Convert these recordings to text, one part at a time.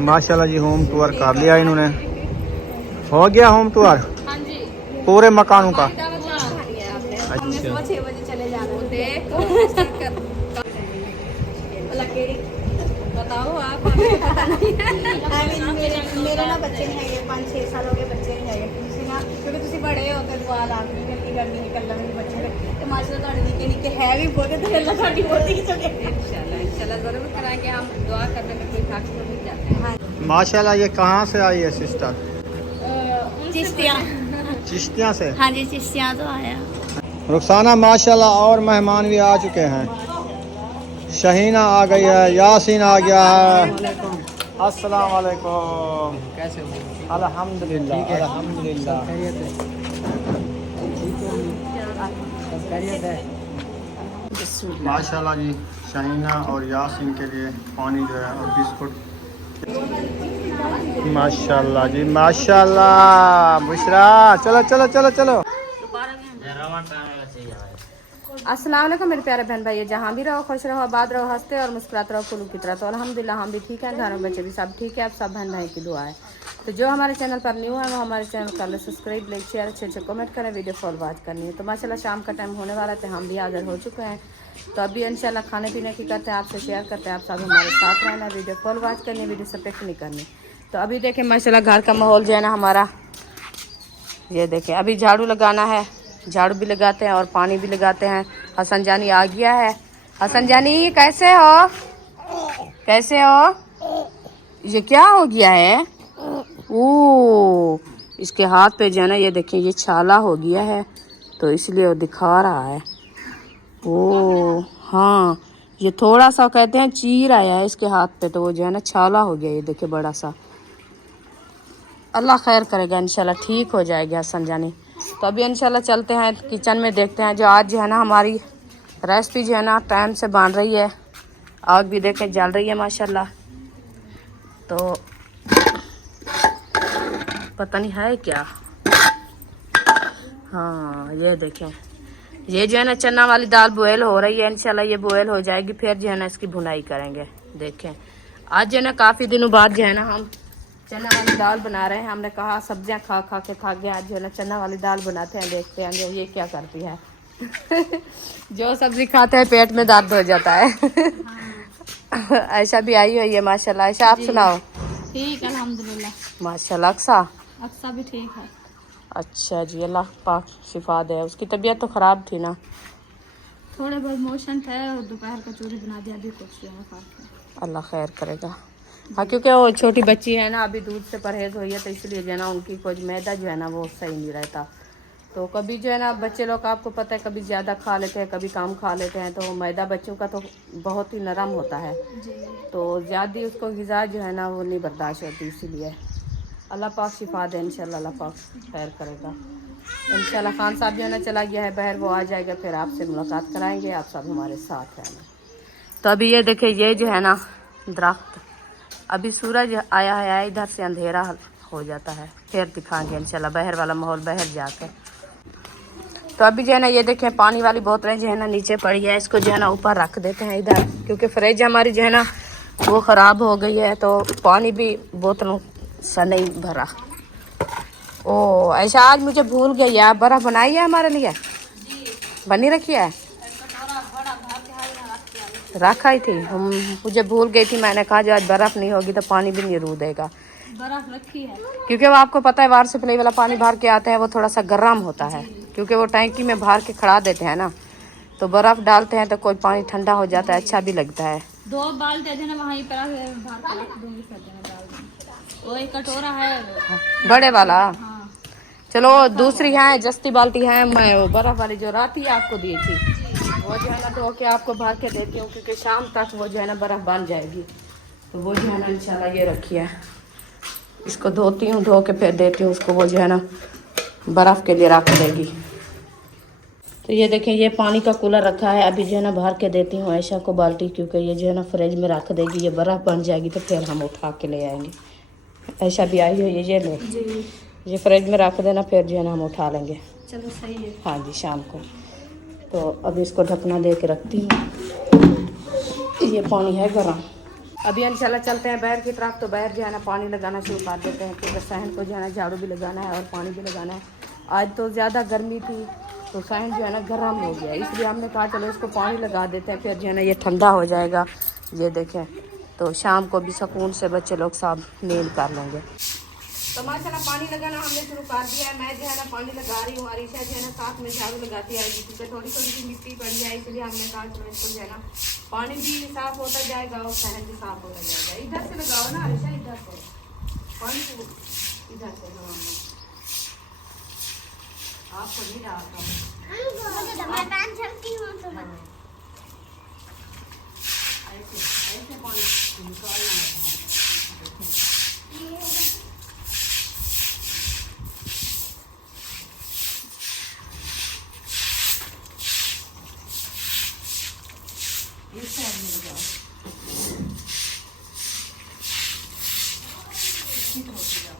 माशाल्लाह जी home tour कर लिया इन्होंने। हो गया होम टूर हाँ जी पूरे मकानों का। हमने अच्छा 6 बजे चले जाना देख बताओ आप हमें तो पता नहीं है। मेरे ना बच्चे नहीं है 5-6 साल हो गए बच्चे नहीं है क्योंकि तुम बड़े हो तो दुआ लानी गली गली निकलना मेरे बच्चे तो माशाल्लाह निके निके है भी बोले तो अल्लाह साडी बहुत ही चले इंशाल्लाह जरूर कराएंगे हम दुआ करने में कोई खास नहीं जाते हैं। माशाल्लाह ये कहाँ से आई है सिस्टर? चिश्तियाँ चिश्तियाँ से। हाँ जी चिश्तियाँ तो आया रुखसाना माशाल्लाह और मेहमान भी आ चुके हैं। शहीना आ गई है, यासीन आ गया है। अस्सलाम वालेकुम। कैसे हो? अल्हम्दुलिल्लाह अल्हम्दुलिल्लाह। माशाल्लाह जी शहीना और यासीन के लिए पानी जो है और बिस्कुट। माशाल्लाह जी माशाल्लाह। बुशरा चलो चलो चलो चलो। अस्सलाम वालेकुम मेरे प्यारे बहन भाई, जहाँ भी रहो खुश रहो आबाद रहो हंसते और मुस्कुराते रहो फूलों की तरह। तो अल्हम्दुलिल्लाह हम भी ठीक हैं, घर में बच्चे भी सब ठीक है। आप सब बहन भाई की दुआ है। तो जो हमारे चैनल पर न्यू है वो हमारे चैनल कर ले सब्सक्राइब, लाइक शेयर, अच्छे अच्छे कमेंट करें, वीडियो फॉल वॉच करनी है। तो माशाल्लाह शाम का टाइम होने वाला था, हम भी हाजिर हो चुके हैं। तो अभी इंशाल्लाह खाने पीने की करते हैं, आपसे शेयर करते हैं। आप सब हमारे साथ रहना, वीडियो फॉल वॉच करनी, वीडियो सब्सक्राइब नहीं करनी। तो अभी देखें माशाल्लाह घर का माहौल जो है ना हमारा, ये देखें अभी झाड़ू लगाना है, झाड़ू भी लगाते हैं और पानी भी लगाते हैं। हसन जानी आ गया है। हसन जानी कैसे हो? कैसे हो? ये क्या हो गया है? ओ इसके हाथ पे जो है ना ये देखें ये छाला हो गया है, तो इसलिए वो दिखा रहा है। ओ हाँ ये थोड़ा सा कहते हैं चीर आया है इसके हाथ पे, तो वो जो है ना छाला हो गया। ये देखिए बड़ा सा। अल्लाह खैर करेगा, इंशाल्लाह ठीक हो जाएगी हसन जानी। तो अभी इंशाल्लाह चलते हैं किचन में, देखते हैं जो आज जो है ना हमारी रेसिपी जो है ना टाइम से बन रही है। आग भी देखें जल रही है माशाल्लाह। तो पता नहीं है क्या। हाँ ये देखें ये जो है ना चना वाली दाल बॉयल हो रही है। इंशाल्लाह ये बॉयल हो जाएगी, फिर जो है ना इसकी भुनाई करेंगे। देखें आज जो है ना काफ़ी दिनों बाद जो है ना हम चना वाली दाल बना रहे हैं। हमने कहा सब्जियां खा खा के थक गए, आज जो है ना चना वाली दाल बनाते हैं, देखते हैं ये क्या करती है। जो सब्जी खाते हैं पेट में दर्द हो जाता है। ऐसा भी आई हुई है माशाल्लाह। ऐसा आप सुनाओ? ठीक अल्हम्दुलिल्लाह। माशाल्लाह। अक्सा अक्सा भी ठीक है। अच्छा जी अल्लाह पाक शिफा दे। उसकी तबीयत तो ख़राब थी ना? थोड़े बहुत मोशन थे और दोपहर का चूरी बना दिया, अभी कुछ जो है फर्क है। अल्लाह खैर करेगा। हाँ क्योंकि वो छोटी बच्ची है ना, अभी दूध से परहेज हुई है, तो इसलिए जो है ना उनकी कुछ मैदा जो है ना वो सही नहीं रहता। तो कभी जो है ना बच्चे लोग आपको पता है कभी ज़्यादा खा लेते हैं कभी कम खा लेते हैं। तो मैदा बच्चों का तो बहुत ही नरम होता है, तो ज़्यादा उसको ग़िज़ा जो है ना वो नहीं बर्दाश्त होती। इसीलिए अल्लाह पाक शिफा दे, इंशाल्लाह अल्लाह पाक खैर करेगा। इंशाल्लाह खान साहब जो है ना चला गया है बाहर, वो आ जाएगा फिर आपसे मुलाकात कराएंगे। आप सब हमारे साथ रहना। तो अभी ये देखिए ये जो है ना दरख्त, अभी सूरज आया है, इधर से अंधेरा हो जाता है, फिर दिखाएंगे इंशाल्लाह बाहर वाला माहौल बाहर जाकर। तो अभी जो है ना ये देखें पानी वाली बोतलें जो है ना नीचे पड़ी है, इसको जो है ना ऊपर रख देते हैं इधर, क्योंकि फ्रिज हमारी जो है ना वो ख़राब हो गई है, तो पानी भी बोतलों सा नहीं भरा। ओ ऐसा आज मुझे भूल गई है, बर्फ़ बनाई है हमारे लिए? बनी रखी है? रखा ही थी हम, मुझे भूल गई थी। मैंने कहा जो आज बर्फ़ नहीं होगी तो पानी भी नहीं रू देगा। बर्फ रखी है क्योंकि वो आपको पता है वाटर सप्लाई वाला पानी भर के आता है, वो थोड़ा सा गर्म होता है, क्योंकि वो टैंकी में भर के खड़ा देते हैं ना, तो बर्फ़ डालते हैं तो कोई पानी ठंडा हो जाता है, अच्छा भी लगता है। 2 बाल्टी है ना वहीं पर बाहर के रख दूंगी, फिर देना डाल दूंगी। वो एक कटोरा है बड़े वाला। हाँ। चलो दूसरी है जस्ती बाल्टी है, मैं वो बर्फ़ वाली जो रात ही आपको दी थी वो जो है ना धो के आपको भर के देती हूँ, क्योंकि शाम तक वो जो है ना बर्फ़ बन जाएगी। तो वो जो है ना इंशाल्लाह ये रखी है, इसको धोती हूँ, धो के फिर देती हूँ उसको, वो जो है ना बर्फ़ के लिए रख देगी। तो ये देखें ये पानी का कूलर रखा है, अभी जो है ना भर के देती हूँ ऐशा को बाल्टी, क्योंकि ये जो है ना फ्रिज में रख देगी, ये बर्फ़ बन जाएगी तो फिर हम उठा के ले आएंगे। ऐशा भी आई हुई है, ये ले ये फ्रिज में रख देना, फिर जो है ना हम उठा लेंगे। चलो सही है। हाँ जी शाम को। तो अभी इसको ढकना दे के रखती हूँ। ये पानी है गर्म। अभी इंशाल्लाह चलते हैं बैर की तरफ। तो बैर जो है ना पानी लगाना शुरू कर देते हैं, क्योंकि सहन को जो है ना झाड़ू भी लगाना है और पानी भी लगाना है। आज तो ज़्यादा गर्मी थी तो सहन जो है ना गर्म हो गया, इसलिए हमने कहा चलो इसको पानी लगा देते हैं, फिर जो है ना ये ठंडा हो जाएगा। ये देखें, तो शाम को भी सुकून से बच्चे लोग सब नींद कर लेंगे। तो माशाल्लाह पानी लगाना हमने शुरू कर दिया है। मैं जो है ना पानी लगा रही हूँ, अरीशा जो है ना साथ में झाड़ू लगाती है, क्योंकि थोड़ी थोड़ी सी मिट्टी पड़ी है, इसलिए हमने कहा चलो इसको जो है ना पानी भी साफ होता जाएगा और सहन भी साफ होता जाएगा। इधर से लगाओ ना अरीशा, इधर से पानी को इधर से लगाओ, आपको नहीं डालता ऐसे पानी निकालना है। इस साइड में लगाओ, इसकी तरफ से जाओ।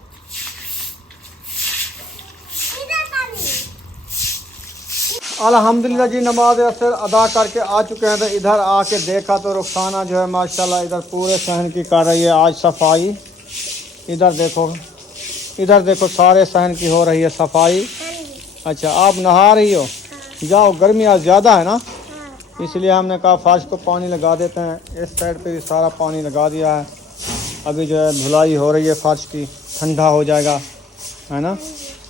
अल्हम्दुलिल्लाह जी, नमाज असर अदा करके आ चुके हैं। तो इधर आके देखा तो रुखसाना जो है माशाल्लाह इधर पूरे सहन की कर रही है आज सफाई। इधर देखो सारे सहन की हो रही है सफाई। अच्छा, आप नहा रही हो? जाओ, गर्मी आज ज़्यादा है ना, इसलिए हमने कहा फर्श को पानी लगा देते हैं। इस साइड पे भी सारा पानी लगा दिया है। अभी जो है धुलाई हो रही है फर्श की, ठंडा हो जाएगा, है ना।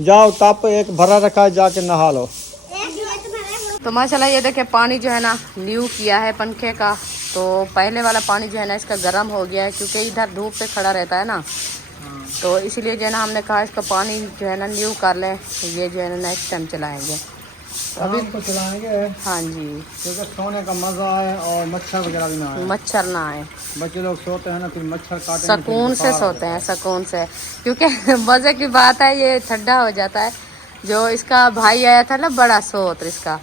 जाओ, टप एक भरा रखा है, जाके नहा लो। तो माशाल्लाह ये देखे पानी जो है ना न्यू किया है पंखे का। तो पहले वाला पानी जो है ना इसका गर्म हो गया है, क्योंकि इधर धूप पे खड़ा रहता है ना, तो इसलिए जो है ना हमने कहा इसका पानी जो है ना न्यू कर लें। ये जो है ना नेक्स्ट टाइम चलाएंगे। तो अभी तो चलाएंगे, हाँ जी, क्योंकि सोने का मज़ा है और मच्छर वगैरह भी ना आए। मच्छर ना आए, बच्चे लोग सोते हैं ना, फिर मच्छर काटे, सुकून से सोते हैं, सुकून से। क्योंकि मज़े की बात है, ये ठंडा हो जाता है। जो इसका भाई आया था ना बड़ा सोत इसका,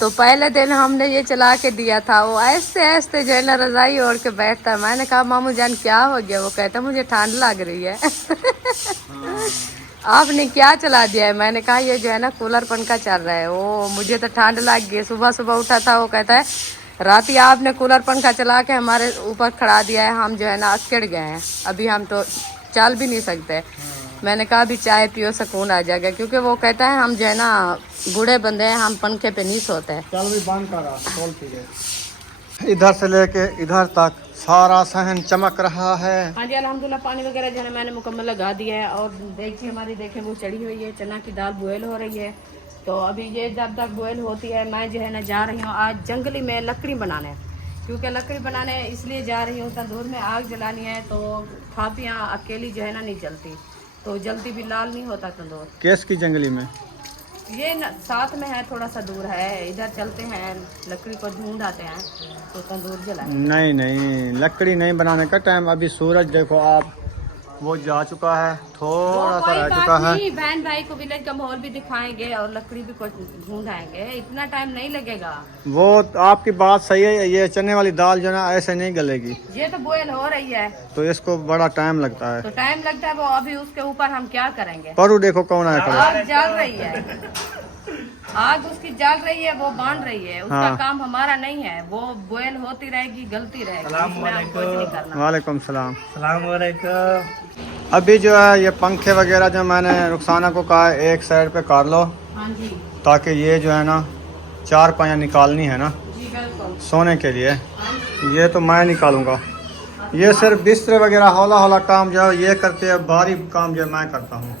तो पहले दिन हमने ये चला के दिया था, वो ऐसे ऐसे जो है ना रजाई ओढ़ के बैठता। मैंने कहा मामू जान क्या हो गया? वो कहता मुझे ठंड लग रही है। आपने क्या चला दिया है? मैंने कहा ये जो है ना कूलर पंखा चल रहा है। वो मुझे तो ठंड लग गई। सुबह सुबह उठा था, वो कहता है रात ही आपने कूलर पंखा चला के हमारे ऊपर खड़ा दिया है, हम जो है ना अकड़ गए हैं, अभी हम तो चल भी नहीं सकते। मैंने कहा अभी चाय पियो, सुकून आ जाएगा, क्योंकि वो कहता है हम जो है ना बूढ़े बंदे हैं, हम पंखे पे नहीं सोते हैं। चल भी बंद करा, खोल पी। इधर से लेके इधर तक सारा सहन चमक रहा है। हाँ जी, अल्हम्दुलिल्लाह पानी वगैरह जो है मैंने मुकम्मल लगा दिया है। और देखिए हमारी वो चढ़ी हुई है, चना की दाल बॉयल हो रही है। तो अभी ये जब तक बॉयल होती है, मैं जो है ना जा रही हूँ आज जंगली में लकड़ी बनाने, क्योंकि लकड़ी बनाने इसलिए जा रही हूँ, तंदूर में आग जलानी है। तो थापियाँ अकेली जो है ना नहीं जलती, तो जल्दी भी लाल नहीं होता तंदूर। केस की जंगली में ये साथ में है, थोड़ा सा दूर है। इधर चलते हैं, लकड़ी को ढूंढ आते हैं तो तंदूर जलाएं। नहीं, लकड़ी नहीं बनाने का टाइम। अभी सूरज देखो आप, वो जा चुका है, थोड़ा सा रह चुका है। बहन भाई को विलेज का माहौल भी दिखाएंगे और लकड़ी भी कुछ ढूंढाएंगे, इतना टाइम नहीं लगेगा। वो आपकी बात सही है, ये चने वाली दाल जो ना ऐसे नहीं गलेगी, ये तो बॉयल हो रही है, तो इसको बड़ा टाइम लगता है। तो टाइम लगता है वो, अभी उसके ऊपर हम क्या करेंगे? परू देखो कौन आया खड़ा। आग जल रही है, आग उसकी जल रही है, वो बांध रही है। उसका हाँ। काम हमारा नहीं है, वो बॉयल होती रहेगी, गलती रहेगी, इसमें हम कुछ नहीं करना। वालेकुम सलाम। अभी जो है ये पंखे वगैरह जो मैंने रुखसाना को कहा है एक साइड पे कर लो, हाँ जी, ताकि ये जो है ना चार पाया निकालनी है ना जी बिल्कुल। सोने के लिए। ये तो मैं निकालूंगा, ये सिर्फ बिस्तर वगैरह हौला हौला काम जो है ये करते हैं, भारी काम जो है मैं करता हूँ।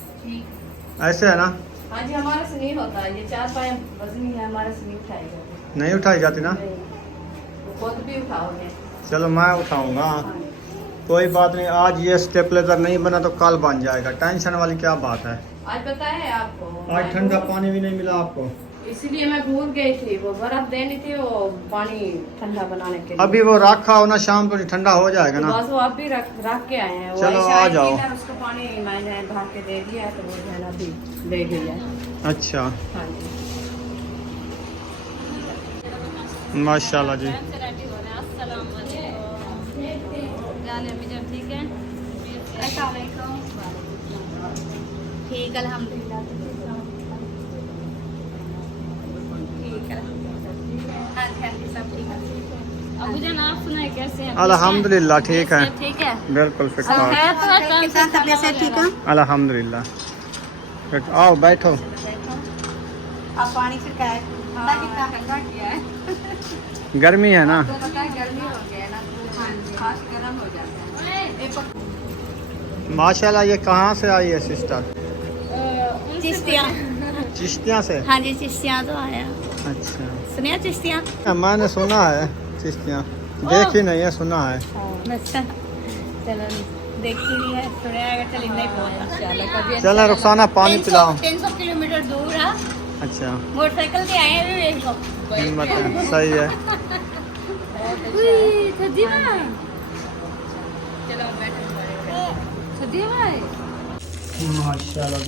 ऐसे है ना? हाँ जी, हमारे से नहीं होता, ये चार पाए वजनी है, हमारे से नहीं उठाई जाती। नहीं उठाई जाती ना? खुद भी उठाओगे? चलो मैं उठाऊंगा, कोई बात नहीं। आज ये स्टेपलेजर नहीं बना तो कल बन जाएगा, टेंशन वाली क्या बात है। आज पता है आपको, आज ठंडा पानी भी नहीं मिला आपको, इसलिए मैं भूल गई थी, वो बर्फ देनी थी, वो पानी ठंडा बनाने के लिए। अभी वो रखा हो ना, शाम को ठंडा हो जाएगा ना। बस वो अभी रख के आए हैं। वो चलो ऐसे आ आई जाओ। थी ना, उसको पानी मैंने भर के दे दिया है, तो वो जो है ना अभी दे गई है। अच्छा, हाँ जी, माशाल्लाह जी। ठीक अल्हम्दुलिल्लाह, ठीक है, सब ठीक है। अब पूजन आप सुनाए कैसे हैं? अल्हम्दुलिल्लाह ठीक है, ठीक है। बिल्कुल फिट अब ठाक। है तो कम से कम से ठीक है। अल्हम्दुलिल्लाह फिट। आओ बैठो। आप पानी छिड़काए ठंडा किया है। गर्मी है ना। तो पता है गर्मी हो गया है ना, तो खास गर्म हो जाता है। माशाल्लाह, ये कहाँ से आई है सिस्टर? चिश्तियाँ। चिश्तियाँ से? हाँ जी, चिश्तियाँ तो आया। अच्छा, सुनिए चिश्तियाँ। मैंने सुना है चिश्तियाँ, देखी नहीं है, सुना है। अच्छा चलो, देखी नहीं है, सुना है, चल इतना ही बहुत है। चलो रुखसाना पानी पिलाओ। 300 किलोमीटर दूर है, अच्छा, मोटरसाइकिल से आए हैं, भी देख लो। हिम्मत है, सही है। चलो सदी भाई। माशाल्लाह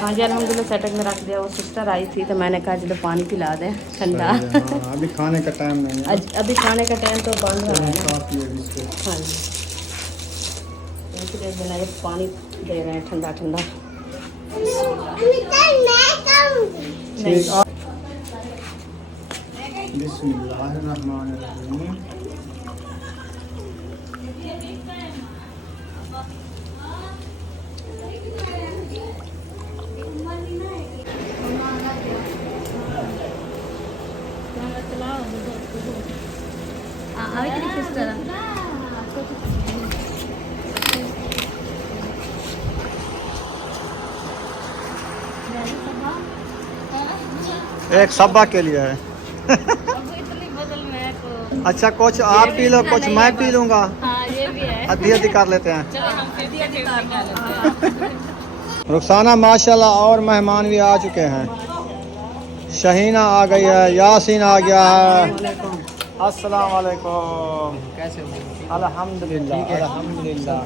हाँ जी, अलहमदिल्ला सेटअप में रख दिया। वो सिस्टर आई थी तो मैंने कहा चलो पानी पिला दें ठंडा। अभी खाने का टाइम नहीं है। अभी खाने का टाइम तो बंद रहा है ना। हाँ जी, इसलिए बनाए पानी दे रहे हैं ठंडा ठंडा। ठीक है। बिस्मिल्लाहिर्रहमानिर्रहीम। एक सब्बा के लिए है। अच्छा, कुछ आप पी लो, कुछ मैं पी लूँगा। हाँ ये भी है। आधी कर लेते हैं। चलो हम 50-50 कर लेते हैं। रुखसाना माशाल्लाह, और मेहमान भी आ चुके हैं। शहीना आ गई है, यासीन आ गया है। अस्सलाम वालेकुम। कैसे हो? अल्हम्दुलिल्लाह, अल्हम्दुलिल्लाह।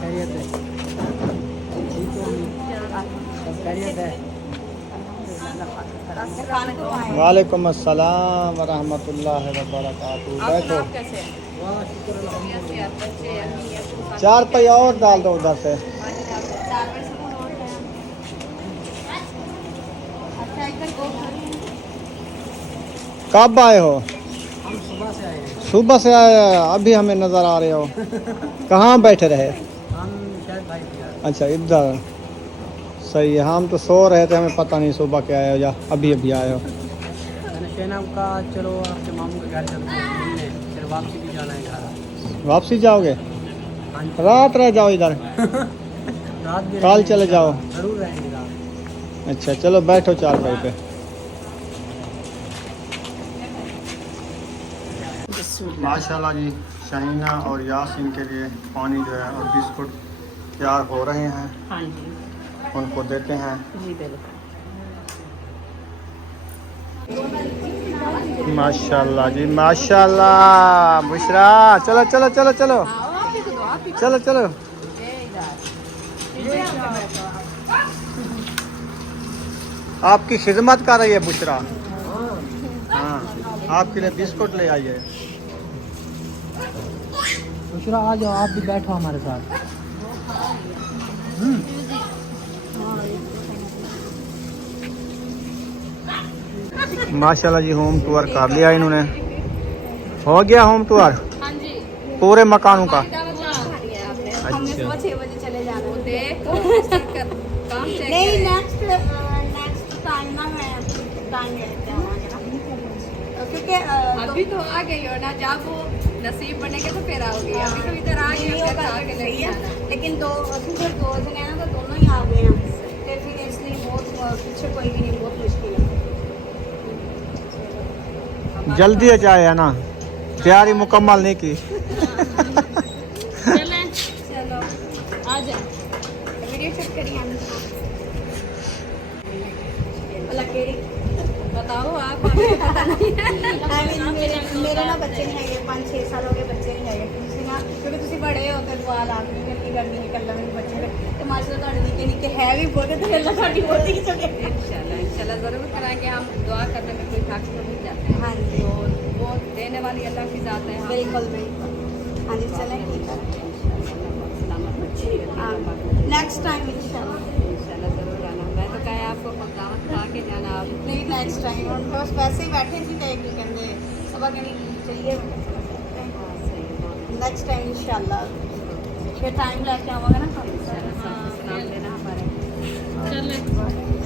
वालेकुम अस्सलाम व रहमतुल्लाहि व बरकातुहू। बैठो, चार पे और डाल दो उधर से। कब आए हो? हम सुबह से आए हैं। सुबह से आए, अभी हमें नज़र आ रहे हो। कहाँ बैठे रहे? हम शायद भाई के यहाँ। अच्छा, इधर सही है। हम तो सो रहे थे, हमें पता नहीं सुबह के आए हो या अभी अभी आए हो। मैंने शहना का चलो आपके मामू के घर चलते हैं घूमने, फिर वापसी भी जाना है घर। वापसी जाओगे? हाँ जी। रात रह जाओ इधर, रात भी कल चले जाओ। ज़रूर रहेंगे रात। अच्छा चलो बैठो चारपाई पे। माशाल्लाह जी, शहीना और यासीन के लिए पानी जो है और बिस्कुट तैयार हो रहे हैं। हाँ जी, उनको देते हैं। जी बिल्कुल। माशाल्लाह जी, माशाल्लाह। बुशरा, चलो चलो चलो चलो चलो चलो। आपकी खिदमत कर रही है बुशरा। हाँ, आपके लिए बिस्कुट ले आई है। बुशरा आ जाओ, आप भी बैठो हमारे साथ। माशाल्लाह जी, होम टूर कर लिया इन्होंने। हो गया होम टूर हाँ जी। पूरे मकानों का। हमने अच्छा, सुबह 6 बजे चले जाना है। देख काम चेक नहीं नेक्स्ट टाइम ना मैं टाइम लेके आऊंगा ना, क्योंकि अभी तो आ गई हो ना, जब वो नसीब बनेगा तो फिर आओगी। अभी तो इधर आ गई हो, फिर आगे सही नहीं है, आना। लेकिन दो फिर 2 जने हैं ना, तो दोनों ही आ गए हैं, तो फिर इसलिए बहुत पीछे कोई भी नहीं, बहुत मुश्किल है। जल्दी आ जाए है ना, तैयारी मुकम्मल नहीं की। चलें चलो आ जाए। वीडियो शूट करिए हम। केड़ी बताओ आप, हमें तो पता नहीं है। मेरे ना बच्चे नहीं है, 5-6 साल हो गए बच्चे नहीं है, ਤੁਸੀਂ ਨਾ ਕਿਉਂਕਿ ਤੁਸੀਂ ਬੜੇ ਹੋ ਤੇ ਦੁਆ ਲਾਜ਼ਮੀ ਕਰਨੀ ਕਰਨੀ ਹੈ, ਕੱਲਾ ਮੇਰੇ ਬੱਚੇ ਦੇ ਤੇ ਮਾਸ਼ਾਅੱਲਾ ਤੁਹਾਡੇ ਨਿੱਕੇ ਨਿੱਕੇ ਹੈ ਵੀ ਬਹੁਤ, ਤੇ ਅੱਲਾ ਤੁਹਾਡੀ ਬਹੁਤ ਹੀ ਸਕੇ। इंशाल्लाह इंशाल्लाह ज़रूर कराएंगे। हम दुआ करने में कोई हक तो नहीं जाते हैं। हाँ जी, और वो देने वाली अल्लाह की ज़ात है। हम बिल्कुल बिल्कुल। हाँ जी, चलें ठीक है, सलामत बच्ची है। नेक्स्ट टाइम इंशाल्लाह। इंशाल्लाह ज़रूर आना। मैं तो कहे आपको दावत खा के जाना आप। नहीं नेक्स्ट टाइम, और बस वैसे ही बैठे थे, तो एक कहते सुबह कहनी चलिए नेक्स्ट टाइम इंशाल्लाह फिर टाइम लेके आवांगा ना नाम लेना हमारे। चले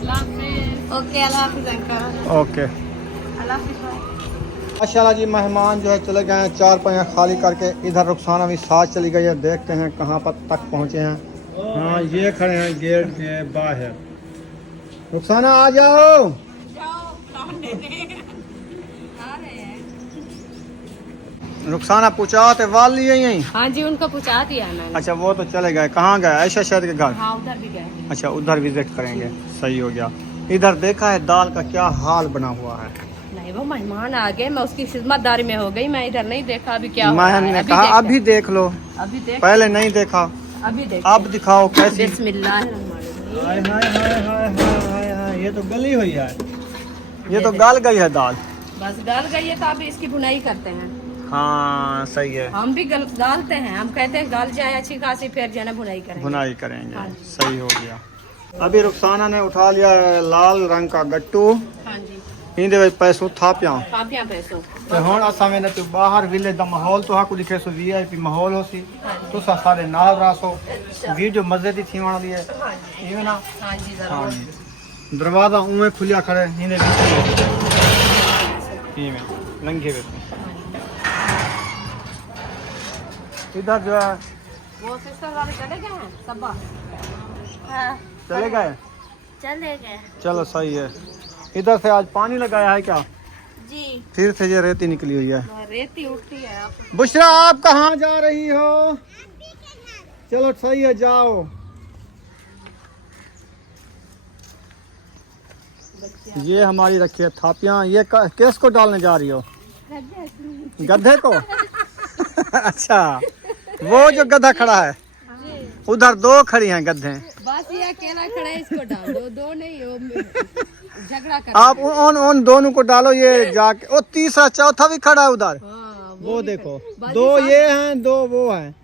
अल्लाह हाफिज़। ओके अल्लाह हाफिज़ अंकल। ओके अल्लाह हाफिज़। माशाल्लाह जी, मेहमान जो है चले गए हैं, 4 पहिया खाली करके। इधर रुखसाना भी साथ चली गई है, देखते हैं कहाँ पर तक पहुँचे हैं। हाँ, ये खड़े हैं गेट के बाहर। रुखसाना आ जाओ। रुखसाना पूछा तो वाल लिए यहीं। हाँ जी, उनको पूछा दिया मैंने। अच्छा, वो तो चले गए। कहाँ गए? ऐशा शहर के घर। हाँ, उधर भी गए। अच्छा, उधर विजिट करेंगे, सही हो गया। इधर देखा है दाल का क्या हाल बना हुआ है। नहीं, वो मेहमान आ गए, मैं उसकी खिदमतदारी में हो गई, मैं इधर नहीं देखा अभी क्या हो रहा है। मैंने कहा अभी देख लो, अभी देख, पहले नहीं देखा, अभी देख। अब दिखाओ कैसी। बिस्मिल्लाहिर्रहमानिर्रहीम। हाय हाय हाय हाय हाय हाय हाय, ये तो गली हुई है, ये तो गल गई है दाल। बस गल गई है तो अभी इसकी भुनाई करते हैं। हाँ सही है, हम भी गालते हैं, हम कहते हैं गाल जाए अच्छी खासी, फिर जो है ना भुनाई करेंगे। भुनाई करेंगे, हाँ। सही हो गया। अभी रुखसाना ने उठा लिया है लाल रंग का गट्टू। हाँ जी, इंदे विच पैसों थापियां काफियां पैसों। ते हुण असां वेंदे पे बाहर विलेज दा माहौल तो हाकू दिखे सो वीआईपी माहौल होसी। तुसा सारे नाल रासो, वीडियो मजे दी थी वाली है, इवे ना। हाँ जी, हाँ जरूर। जी, दरवाजा उमे खुलिया खड़े इंदे विच इवे लंघे वे। इधर जो है वो सिस्टर वाले चले गए हैं सबा। हाँ चले गए। चले गए चलो सही है। इधर से आज पानी लगाया है क्या? जी। फिर से ये रेती निकली हुई है। रेती उठती है। आप बुशरा, आप कहाँ जा रही हो? चलो सही है, जाओ। ये हमारी रखी है थापियां। ये किसको डालने जा रही हो? गधे को। अच्छा, वो जो गधा खड़ा है उधर, 2 खड़ी हैं गधे। बस ये अकेला खड़ा है, इसको डाल दो। 2 नहीं, वो झगड़ा कर। आप उन दोनों को डालो, ये जाके। ओ तीसरा चौथा भी खड़ा है उधर। हाँ, वो देखो, 2 ये हैं, 2 वो हैं।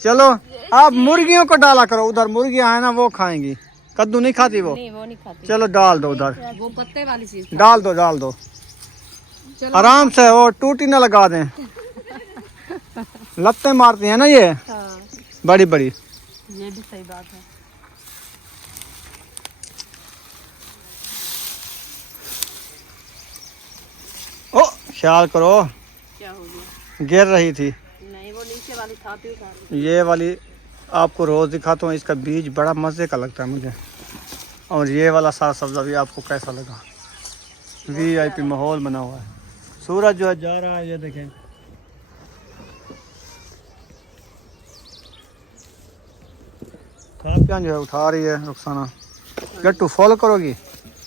चलो आप मुर्गियों को डाला करो, उधर मुर्गियां हैं ना, वो खाएंगी। कद्दू नहीं खाती वो? नहीं, वो नहीं खाती। चलो डाल दो उधर, वो पत्ते वाली चीज। डाल दो डाल दो, आराम से, वो टूटी ना लगा दें। लत्ते मारती हैं ना ये, हाँ, बड़ी बड़ी। ये भी सही बात है। ओ ख्याल करो, क्या हो गया? गिर रही थी। नहीं, वो नीचे वाली थापी उठा ली। ये वाली आपको रोज दिखाता हूँ, इसका बीज बड़ा मजे का लगता है मुझे। और ये वाला सारा सब्जा भी आपको कैसा लगा? वीआईपी माहौल बना हुआ है। सूरज जो है जा रहा है, ये देखें। थापियां जो है उठा रही है रुखसाना। गट्टू फॉलो करोगी?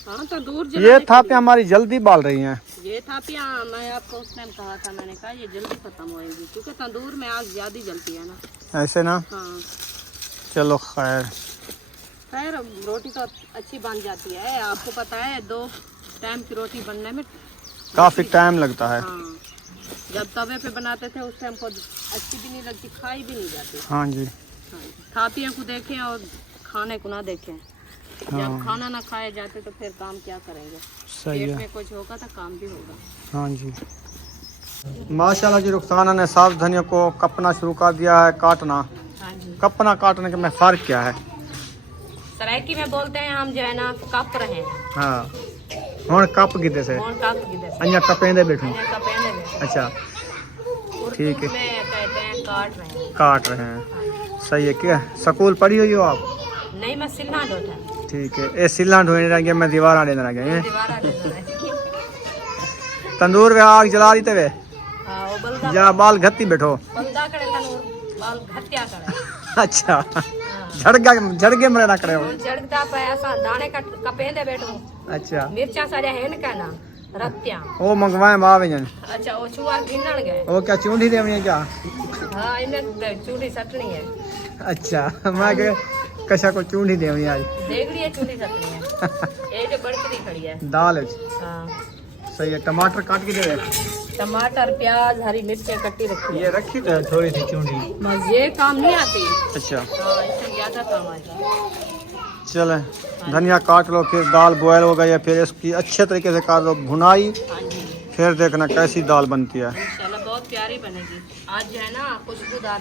हाँ, तो दूर ये थापियां हमारी जल्दी बाल रही हैं। ये थापियां मैं आपको उस टाइम कहा था, मैंने कहा ये जल्दी खत्म होएगी, क्योंकि तंदूर में आग ज्यादा जलती है ना। ऐसे ना? हाँ, चलो खैर, खैर रोटी तो अच्छी बन जाती है। आपको पता है 2 टाइम की रोटी बनने में काफी टाइम लगता है। हाँ, जब तवे पे बनाते थे उस टाइम को अच्छी भी नहीं लगती, खाई भी नहीं जाती। हाँ जी, हाँ, थापियों को देखें और खाने को ना देखें। जब खाना ना खाए जाते तो फिर काम क्या करेंगे? सही पेट है। में कुछ होगा तो काम भी होगा। हाँ जी, माशाल्लाह जी, रुखसाना ने साफ धनिया को कपना शुरू कर दिया है, काटना। हाँ जी, कपना काटने के में फ़र्क क्या है? सरायकी में बोलते हैं हम जो है ना कप रहे हैं। हाँ, हुण कप गिदे से कौन कप की दे अञा कपेंदे बैठूं। कपेंदे में। अच्छा ठीक है, में कहते हैं काट रहे हैं। काट रहे हैं, सही है। क्या स्कूल पढ़ी हुई हो आप? नहीं, मैं सिलना डोटा ठीक है। ये सिला ढोने रह गया, मैं दीवार देने रह गया। दीवारा देना है। तंदूर में आग जला दी तवे हाँ, वो बलदा या बाल घत्ती बैठो। बलदा करे तनूर, बाल घटिया करे। अच्छा, झड़गे मरे ना करे हो। जड़ता पे ऐसा दाने का कपेंदे बैठो। अच्छा, मिर्चा सारे हैं ना ना रत्तियां। वो मंगवाए मावे जन। अच्छा, वो छुआ गिनन गए। वो क्या चूंढी देवनी है क्या? हाँ, इन्हें चूड़ी सटनी है। अच्छा, मैं के कशा को चूंढी देवनी आज। देख लिए चूड़ी सटनी है। ये जो बड़करी खड़ी है। दाल है, हाँ, सही है। टमाटर काट के दे। टमाटर, प्याज, हरी मिर्चें कट्टी रखी है। ये रखी तो है थोड़ी सी चूंढी। बस ये काम नहीं आती। अच्छा हाँ, इससे ज्यादा काम आएगा। चले, धनिया काट लो, फिर दाल बॉयल हो गई है, फिर इसकी अच्छे तरीके से काट लो भुनाई, हाँ जी, फिर देखना कैसी दाल बनती है। इंशाल्लाह प्यारी बनेगी। आज जो है ना खुशबूदार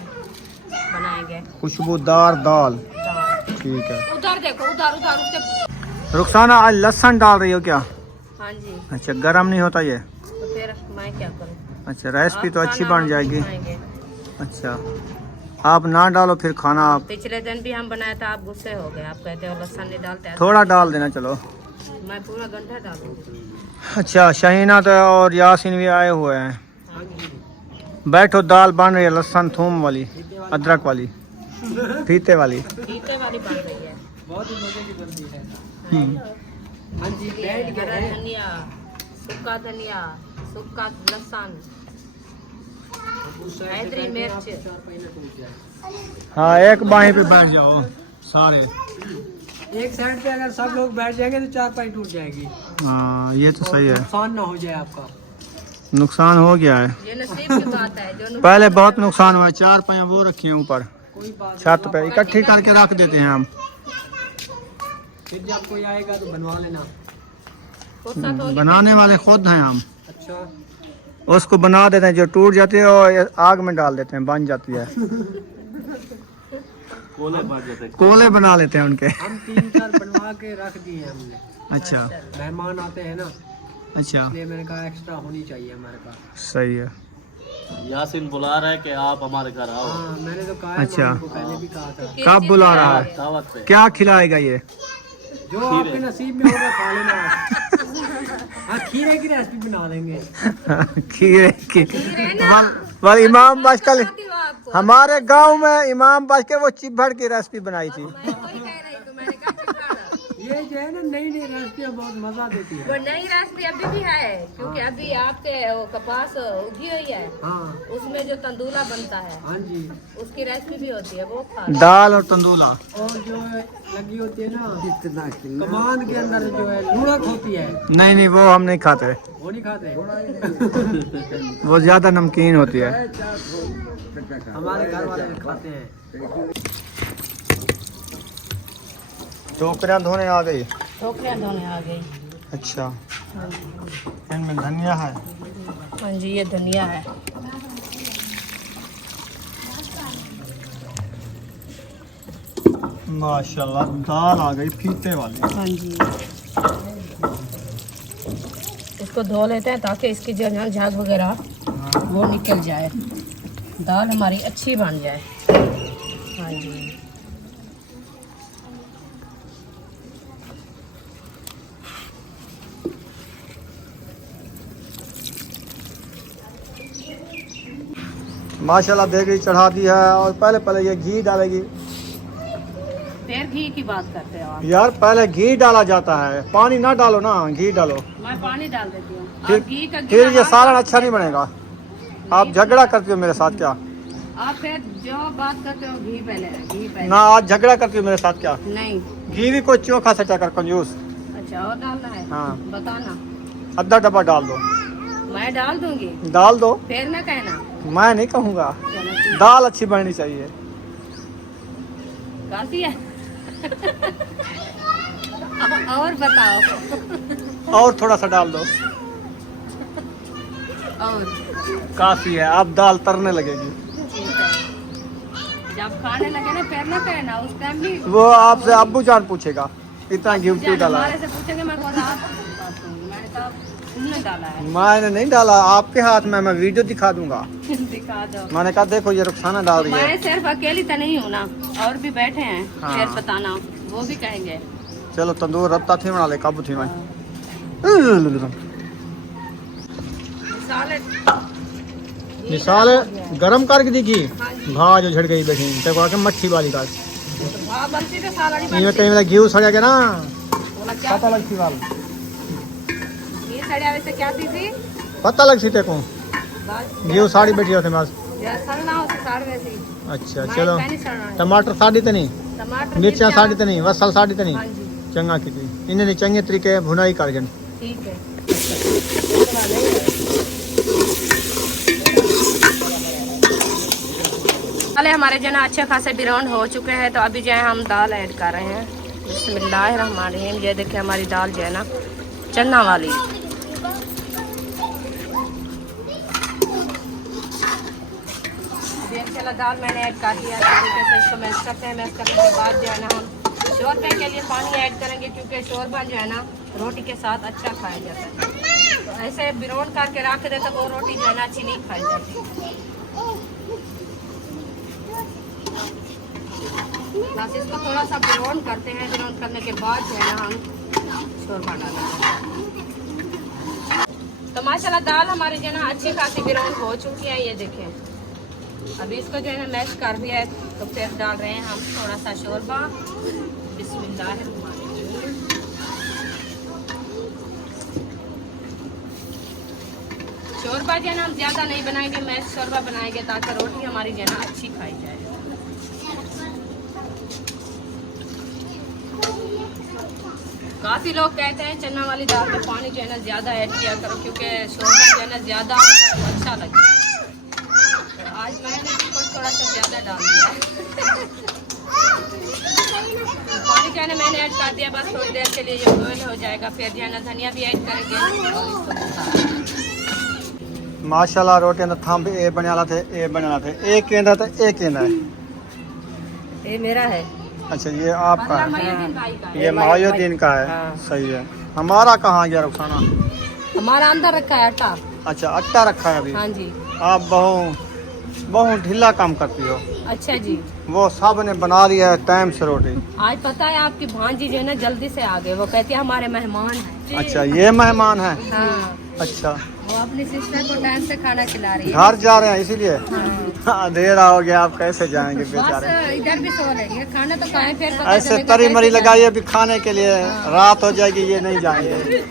बनाएंगे खुशबूदार दाल। दाल। ठीक है। उधर देखो, उधर उधर उसके। रुखसाना आज लहसुन डाल रही हो क्या? हाँ जी। अच्छा, गरम नहीं होता ये? तो फिर मैं क्या करूँ? अच्छा, रेसिपी तो आप अच्छी खाना बन हम जाएगी। खाएंगे। अच्छा, आप ना डालो फिर खाना आप। पिछले दिन भी हम बनाया था, आप गुस्से हो गए, आप कहते हो लहसुन नहीं डालते। थोड़ा डाल देना। चलो, मैं पूरा घंटा डालूंगी। अच्छा, शहीना तो और यासीन भी आए हुए हैं। हाँ जी। बैठो, दाल बन रही है लहसुन थूम वाली, अदरक वाली, फीते वाली। फीते वाली बन रही है। बहुत ही मजे की बनती है। हाँ हाँ जी, बैठ के हरा है। धनिया, सूखा धनिया, सूखा लहसुन, हैदरी मिर्च। 4 महीने टूट जाए। हाँ, एक बाहीं पे बैठ जाओ सारे। एक साइड पे अगर सब लोग बैठ जाएंगे तो 4 पाई टूट जाएगी। हाँ, ये तो सही है। नुकसान ना हो जाए आपका। नुकसान हो गया है, ये नसीब की बात है। जो पहले बहुत नुकसान हुआ है। 4 पाया वो रखी हैं ऊपर कोई बात छत पे, इकट्ठी करके रख देते हैं हम। फिर जब कोई आएगा तो बनवा लेना। बनाने वाले खुद हैं हम। अच्छा, उसको बना देते हैं, जो टूट जाती है और आग में डाल देते हैं, बन जाती है। कोले बना लेते हैं उनके। हम 3-4 बनवा के रख दिए हैं हमने। अच्छा मेहमान आते हैं ना, अच्छा, इसलिए मैंने कहा एक्स्ट्रा होनी चाहिए हमारे पास। सही है। यासिन बुला रहा है कि आप हमारे घर आओ हाँ, मैंने तो कहा है, अच्छा। मामी को पहले भी कहा था। कब बुला रहा है? दावत पे। क्या खिलाएगा ये? जो आपके नसीब में होगा खा लेना आप। हाँ, खीरे की रेसिपी बना देंगे। खीरे की वल इमाम बाश कल हमारे गांव में इमाम बाश के वो चिब्भड़ की रेसिपी बनाई थी। ये जो है ना, नई नई रेसिपियाँ बहुत मजा देती है। वो नई रेसिपी अभी भी है, क्योंकि अभी आपके वो कपास उगी हुई है, हाँ उसमें जो तंदूला बनता है हाँ जी, उसकी रेसिपी भी होती है, वो खा। दाल और तंदूला। और जो लगी होती है ना कमान के अंदर जो है लुढ़क होती है, नहीं नहीं, वो हम नहीं खाते, वो नहीं खाते। वो ज्यादा नमकीन होती है। हमारे घर वाले खाते हैं। टोकरियाँ धोने आ गई। टोकरियाँ धोने आ गई। अच्छा, इनमें धनिया है। हाँ जी, ये धनिया है। माशाल्लाह, दाल आ गई फीते वाली। हाँ जी, इसको धो लेते हैं ताकि इसकी जो है झाग वगैरह वो निकल जाए, दाल हमारी अच्छी बन जाए। हाँ जी, माशाल्लाह बेगड़ी चढ़ा दी है। और पहले ये घी डालेगी। फिर घी की बात करते हो आप? यार, पहले घी डाला जाता है, पानी ना डालो ना, घी डालो। मैं पानी डाल देती हूँ। फिर आप घी का फिर ये सालन अच्छा नहीं बनेगा। आप झगड़ा करते हो मेरे साथ क्या? आप फिर जो बात करते हो घी पहले, घी पहले ना, आज झगड़ा करती हो मेरे साथ क्या? नहीं। घी भी कोई चोखा सचा कर कंजूस। अच्छा, और डालना है? हाँ। बताना। आधा डब्बा डाल दो। मैं डाल दूंगी, डाल दो, फिर ना कहना। मैं नहीं कहूँगा। चलो ठीक, दाल अच्छी बननी चाहिए। काफी है। और बताओ। और थोड़ा सा डाल दो। और काफी है, अब दाल तरने लगेगी। ठीक है, जब खाने लगे ना फिर ना कहना, उस टाइम भी वो आपसे अब्बू जान पूछेगा इतना घी क्यों डाला हमारे है। से पूछेंगे, मैं कहूँगा आप बात करूंगी। मैंने कहा तुमने डाला है। मैंने नहीं डाला, आपके हाथ में, मैं वीडियो दिखा दूंगा। दिखा दो। मैंने कहा देखो ये रुखसाना डाल रही है। मैं सिर्फ अकेली तो नहीं हूँ ना, और भी बैठे हैं। हाँ। फिर बताना, वो भी कहेंगे। चलो, तंदूर रत्ता थी बना ले, काबू थी मैं। मिसाल गरम करके दी घी घा जो झड़ गई बैठी तो आके मच्छी वाली का हाँ, बनती तो साला नहीं इनमें बनती। कहीं मेरा घी सड़ गया ना, बोला क्या पता लगती वाल, ये सड़िया वैसे क्या थी थी? पता लगती तेको बस घी साड़ी बैठी होते बस। जरा सड़ना हो तो साड़ वैसे ही। अच्छा, मैं चलो, नहीं सड़ना है। टमाटर साड़ी तो नहीं, टमाटर मिर्चा साड़ी तो नहीं, वसल साड़ी तो हाँ नहीं, जी, चंगा की थी इन्हें चंगे तरीके भुनाई कर गए। ठीक है। पहले हमारे जो ना अच्छे खासे बिरौन हो चुके हैं, तो अभी जो है हम दाल ऐड कर रहे हैं। बिस्मिल्लाहिर्रहमानिर्रहीम। ये देखिए हमारी दाल जो है ना चना वाली। माशाल्लाह दाल मैंने ऐड कर दिया है। तरीके से इसको मैश करते हैं। मैश करने के बाद जो है ना हम शोरबे के लिए पानी ऐड करेंगे, क्योंकि शोरबा जो है ना रोटी के साथ अच्छा खाया जाता है। तो ऐसे बिरोन करके रख दे तो वो रोटी जो है ना अच्छी नहीं खाई जाती। बस इसको थोड़ा सा बिरोन करते हैं। बिरोन करने के बाद जो है ना हम शोरबा डालेंगे। तो माशाल्लाह दाल हमारी जो है ना अच्छी खासी बिरोन हो चुकी है। ये देखें, अभी इसको जो है ना मैश कर दिया है। तो फिर डाल रहे हैं हम थोड़ा सा शोरबा। बिस्मिल्लाहिर्रहमानिर्रहीम। शोरबा जो है ना हम ज़्यादा नहीं बनाएंगे, मैश शोरबा बनाएंगे ताकि रोटी हमारी जो है ना अच्छी खाई जाए। काफ़ी लोग कहते हैं चना वाली दाल में पानी जो है ना ज़्यादा ऐड किया करो, क्योंकि शोरबा जो है ना ज़्यादा होता है तो अच्छा लगता है। तो आज मैंने इसको थोड़ा सा ज़्यादा डाल दिया है। पानी जो है ना मैंने ऐड कर दिया। बस थोड़ी देर के लिए ये बॉयल हो जाएगा। फिर जो है ना धनिया भी ऐड करेंगे और इसको माशाल्लाह रोटी अंदर थंब ए बनाला थे, ए बनाला थे, एक केंद्र था, एक केंद्र है। ये मेरा है। अच्छा ये आपका है, भाई का ये मायुद्दीन का है। हाँ। सही है। हमारा कहाँ गया रुखसाना? हमारा अंदर रखा है आटा। अच्छा आटा रखा है अभी। हाँ जी। आप बहुत ढीला काम करती हो। अच्छा जी। वो सब ने बना लिया है टाइम से रोटी। आज पता है आपकी भांजी जो है ना जल्दी से आ गए। वो कहती है हमारे मेहमान हैं। अच्छा ये मेहमान है। हाँ, अच्छा वो अपनी सिस्टर को टाइम से खाना खिला रही है। घर जा रहे हैं इसीलिए। हाँ। अंधेरा हो गया, आप कैसे जाएंगे बस बेचारे? इधर भी सो रही है। खाना तो खाएं फिर पता ऐसे चलेगा तरी मरी कैसे लगाइए अभी खाने के लिए। रात हो जाएगी ये नहीं जाएंगे,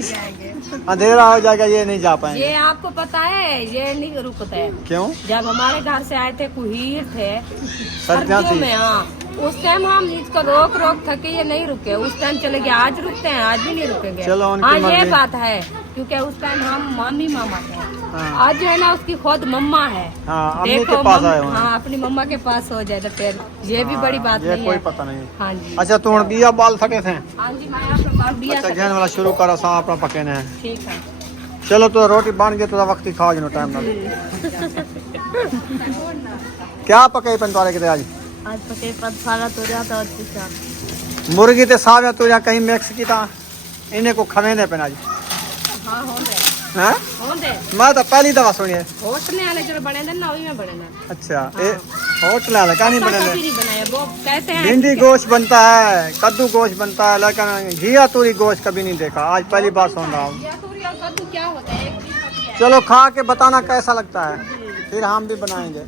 जाएंगे। अंधेरा हो जाएगा ये नहीं जा पाएंगे। ये आपको पता है ये नहीं रुकता है। क्यों? जब हमारे घर से आए थे कुहीर थे सर्दियाँ सर्दियों थी। में, हाँ उस टाइम हम इसको रोक रोक थके ये नहीं रुके। उस टाइम चले गए, आज रुकते हैं, आज भी नहीं रुकेंगे। चलो, उनकी हाँ ये मर्जी। बात है, क्योंकि उस टाइम हम मामी मामा थे। हाँ। आज जो है ना उसकी खुद मम्मा है। हाँ, अम्मी देखो के पास आए हुए हैं। हाँ अपनी मम्मा के पास हो जाए तो फिर ये भी बड़ी बात ये नहीं कोई है। पता नहीं। हाँ जी। अच्छा तू हूँ बिया बाल थके थे? हाँ जी मैं आपके पास भी आ अच्छा सकती घेन वाला शुरू करो सा अपना पकेने है। हूँ। ठीक है। चलो तो रोटी बन गई तो वक्त ही खाओ जो टाइम ना। क्या पके पंतवारे के आज? आज पके पत्थाला तो जाता और चिकन मुर्गी ते सावे तू कहीं मिक्स की था इन्हें को खवेने पे आज। हाँ हो दे हैं? हो दे। मैं तो पहली दफा सुनी है। होटल वाले जो बने थे ना वही में बने ना। अच्छा ए होटल वाला क्या नहीं कभी बने? नहीं बनाया। वो कहते हैं भिंडी गोश्त बनता है, कद्दू गोश्त बनता है, लेकिन घिया तूरी गोश्त कभी नहीं देखा। आज पहली बार सुन रहा हूँ। या तूरी और कद्दू क्या होता है? एक चीज होती है। चलो खा के बताना कैसा लगता है, फिर हम भी बनाएंगे।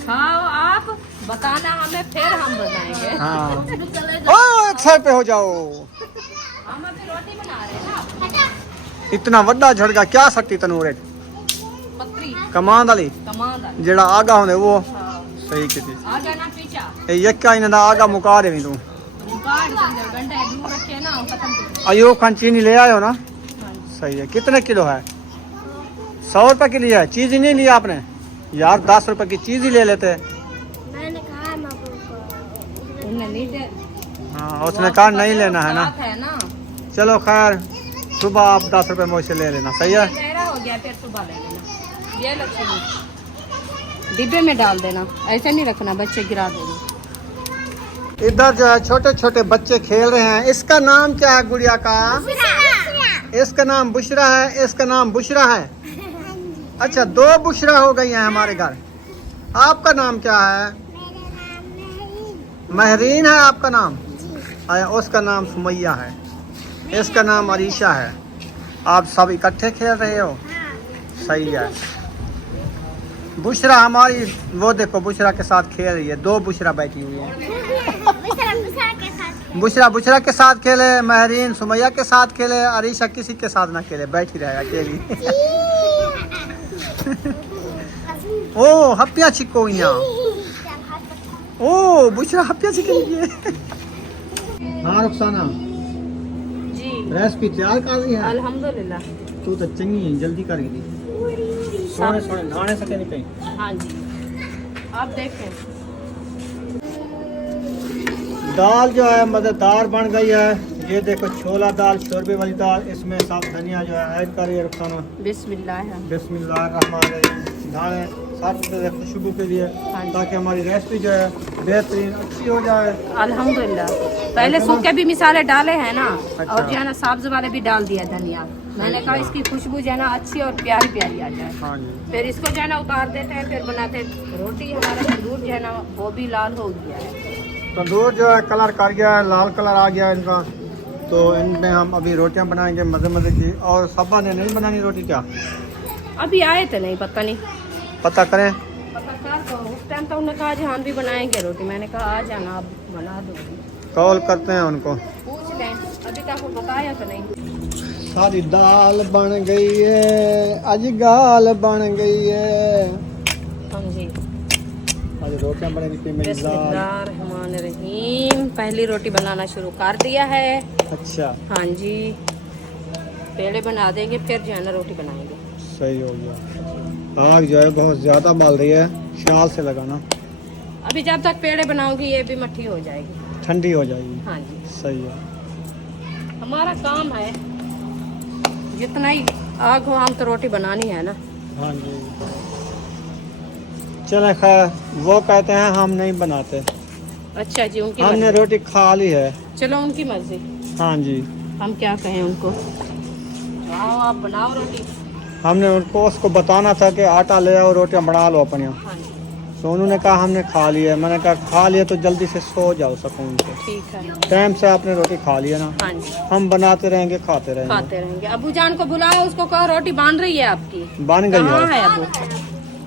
खाओ आप, बताना हमें, फिर हम बनाएंगे। हाँ ओ, एक साइड पे हो जाओ। हम अभी रोटी बना रहे हैं ना। इतना वड्डा झड़का क्या सकती तनूर है? पत्री कमान वाली कमांडर। जेड़ा आगा होने वो हाँ। सही की आ जाना पीछा। ए यक्का इन्हें आगा मुका दे तू। गाड़ घंटे दूर रखे ना खत्म कर। अयो खान चीनी ले आयो ना? सही है। कितने किलो है? 100 रुपए की लिया है? चीज ही नहीं लिया आपने यार? 10 रुपए की चीज ही ले लेते। मैंने कहा उन्हें नहीं दे। हाँ उसने कहा नहीं लेना है ना। बात है ना। चलो खैर सुबह आप 10 रुपए मुझसे ले लेना। सही है। गहरा हो गया फिर सुबह ले लेना। ये लक्ष्मी डिब्बे में डाल देना, ऐसे नहीं रखना, बच्चे गिरा देंगे। इधर जो है छोटे छोटे बच्चे खेल रहे हैं। इसका नाम क्या है गुड़िया का? इसका नाम बुशरा है। इसका नाम बुशरा है। अच्छा 2 बुशरा हो गई हैं हमारे घर। आपका नाम क्या है? महरीन है आपका नाम? अरे उसका नाम सुमैया है। इसका नाम अरीशा है। आप सब इकट्ठे खेल रहे हो? सही है। बुशरा हमारी वो देखो बुशरा के साथ खेल रही है। 2 बुशरा बैठी हुई है। बुशरा के साथ खेले, महरीन सुमैया के साथ खेले, अरीशा किसी के साथ ना खेले, बैठी रहे अकेली। ओ हप्पिया छिको ओ बुशरा हप्पिया छिके। हाँ रुखसाना जी रेसिपी तैयार कर रही है? अल्हम्दुलिल्लाह। तू तो चंगी है, जल्दी कर दी। सोने सोने नहाने सके नहीं कहीं। हाँ जी आप देखें। दाल जो है मज़ेदार बन गई है। ये देखो छोला दाल, शोरबे वाली दाल। इसमें साफ धनिया जो है ऐड कर रही है रुखसाना। बिस्मिल्लाह। बिस्मिल्लाहिर्रहमानिर्रहीम। दालें साथ में खुशबू के लिए, हाँ जी। ताकि हमारी रेसिपी जो है बेहतरीन अच्छी हो जाए। अल्हम्दुलिल्लाह। पहले सूखे भी मिसाले डाले हैं ना, अच्छा। और जो है ना सब्ज वाले भी डाल दिया धनिया। मैंने कहा इसकी खुशबू जो है ना अच्छी और प्यारी प्यारी आ जाए। हाँ जी। फिर इसको जो है ना उतार देते हैं, फिर बनाते हैं रोटी। हमारा तंदूर जो है ना वो भी लाल हो गया है। तंदूर जो है कलर कर गया है, लाल कलर आ गया है इनका। तो इनमें हम अभी रोटियां बनाएंगे मज़े मज़े की। और सब्बा ने नहीं बनानी रोटी क्या? अभी आए थे नहीं, पता नहीं, पता करें। पता कर तो उस टाइम तो उन्होंने कहा जी हम भी बनाएंगे रोटी। मैंने कहा आ जाना, आप बना दो। कॉल करते हैं उनको। पूछ लें, अभी तक वो बताया तो नहीं। सारी दाल बन गई है, आज गाल बन गई है। हाँ जी। आज रोटियां बनेगी फिर मेरी दाल। बिस्मिल्लाहिर्रहमानिर्रहीम। पहली रोटी बनाना शुरू कर दिया है। अच्छा, हाँ जी, पेड़े बना देंगे, फिर जो है ना रोटी बनाएंगे। सही हो गया। आग जो है बहुत ज़्यादा बाल रही है, शाल से लगाना। अभी जब तक पेड़े बनाऊंगी ये भी मट्ठी हो जाएगी, ठंडी हो जाएगी। हाँ जी। सही है। हमारा काम है जितना ही आग हो, हम तो रोटी बनानी है ना। हाँ जी। चले खैर, वो कहते हैं हम नहीं बनाते, अच्छा जी, उनकी हमने मर्जी। रोटी खा ली है। चलो उनकी मर्जी, हाँ जी। हम क्या कहें उनको। आओ आप बनाओ रोटी। हमने उनको उसको बताना था कि आटा ले आओ, रोटियां बना लो अपने। हाँ जी, तो उन्होंने कहा हमने खा लिया है। मैंने कहा खा लिया तो जल्दी से सो जाओ सुकून से। ठीक है। टाइम से आपने रोटी खा लिया ना, हाँ जी, हम बनाते रहेंगे खाते रहेंगे। खाते रहेंगे। अबू जान को बुलाओ, उसको कहो रोटी बांध रही है आपकी। बन गई कहाँ है। है अबू?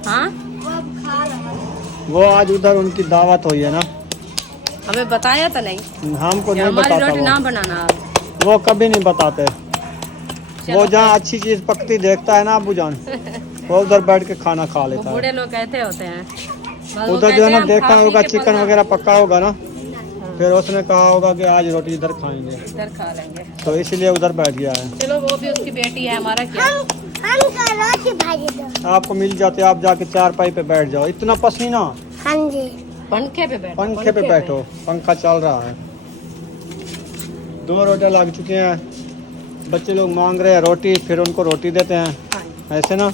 हाँ, वो आज उधर उनकी दावत हुई है ना, हमें बताया तो नहीं हमको कि नहीं हमारी बताता रोटी ना वो। बनाना आप। वो कभी नहीं बताते। चलो वो जहाँ अच्छी चीज पकती देखता है ना अबू जान, वो उधर बैठ के खाना खा वो लेता है। बूढ़े लोग कहते होते हैं, बस वो उधर कहते जो है ना हैं, हम देखा खा पी होगा के चिकन पलना- वगैरह पक्का होगा ना, फिर उसने कहा होगा कि आज रोटी इधर खाएंगे, इधर खा लेंगे। तो इसलिए उधर बैठ गया है। चलो वो भी उसकी बेटी है, हमारा क्या। आपको मिल जाते, आप जाके चारपाई पे बैठ जाओ। इतना पसीना, हाँ जी। पंखे पे बैठो, पंखे पे बैठो, पंखा चल रहा है। 2 रोटियां लग चुकी हैं, बच्चे लोग मांग रहे हैं रोटी, फिर उनको रोटी देते हैं, हाँ जी। ऐसे ना।